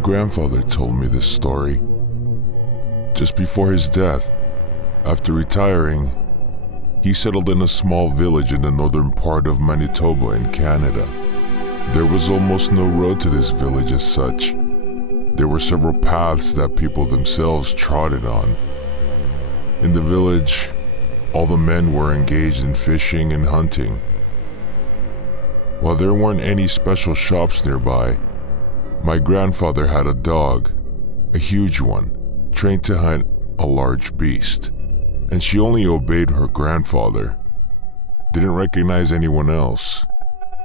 grandfather told me this story. Just before his death, after retiring, he settled in a small village in the northern part of Manitoba in Canada. There was almost no road to this village as such. There were several paths that people themselves trotted on. In the village, all the men were engaged in fishing and hunting. While there weren't any special shops nearby, my grandfather had a dog, a huge one, trained to hunt a large beast, and she only obeyed her grandfather, didn't recognize anyone else.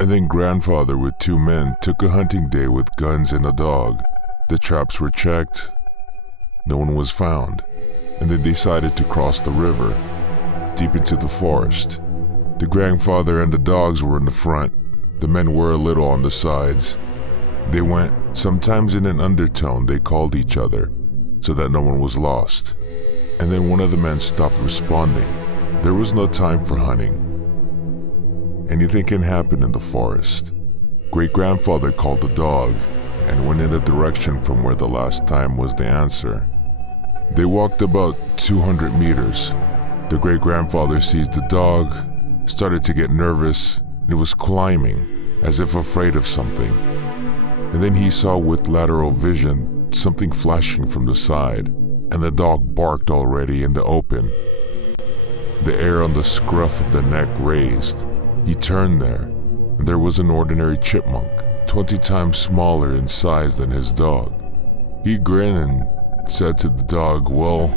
And then grandfather with 2 men took a hunting day with guns and a dog. The traps were checked, no one was found, and they decided to cross the river, deep into the forest. The grandfather and the dogs were in the front, the men were a little on the sides. They went, sometimes in an undertone they called each other, so that no one was lost. And then one of the men stopped responding. There was no time for hunting. Anything can happen in the forest. Great-grandfather called the dog and went in the direction from where the last time was the answer. They walked about 200 meters. The great-grandfather sees the dog, started to get nervous, and it was climbing, as if afraid of something. And then he saw with lateral vision something flashing from the side, and the dog barked already in the open. The hair on the scruff of the neck raised. He turned there, and there was an ordinary chipmunk, 20 times smaller in size than his dog. He grinned and said to the dog, "Well,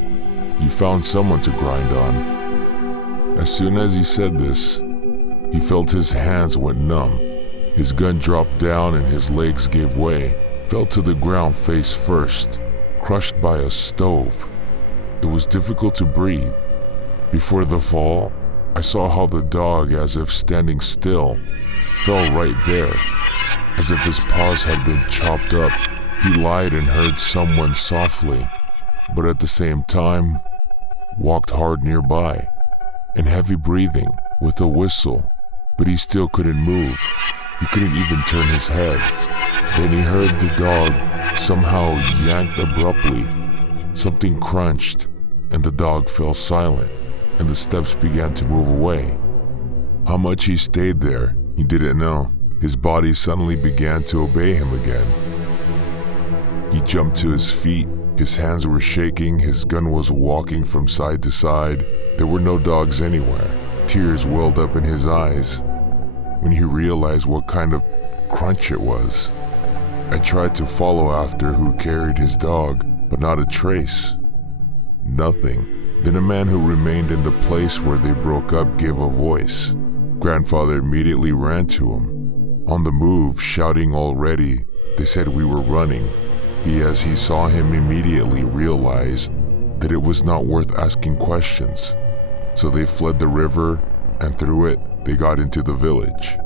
you found someone to grind on." As soon as he said this, he felt his hands went numb. His gun dropped down and his legs gave way, fell to the ground face first, crushed by a stove. It was difficult to breathe. Before the fall, I saw how the dog, as if standing still, fell right there, as if his paws had been chopped up. He lied and heard someone softly, but at the same time, walked hard nearby, and heavy breathing with a whistle, but he still couldn't move. He couldn't even turn his head. Then he heard the dog somehow yanked abruptly. Something crunched, and the dog fell silent, and the steps began to move away. How much he stayed there, he didn't know. His body suddenly began to obey him again. He jumped to his feet, his hands were shaking, his gun was walking from side to side. There were no dogs anywhere. Tears welled up in his eyes when he realized what kind of crunch it was. I tried to follow after who carried his dog, but not a trace. Nothing. Then a man who remained in the place where they broke up gave a voice. Grandfather immediately ran to him. On the move, shouting already, they said we were running. As he saw him, immediately realized that it was not worth asking questions. So they fled the river, and through it, they got into the village.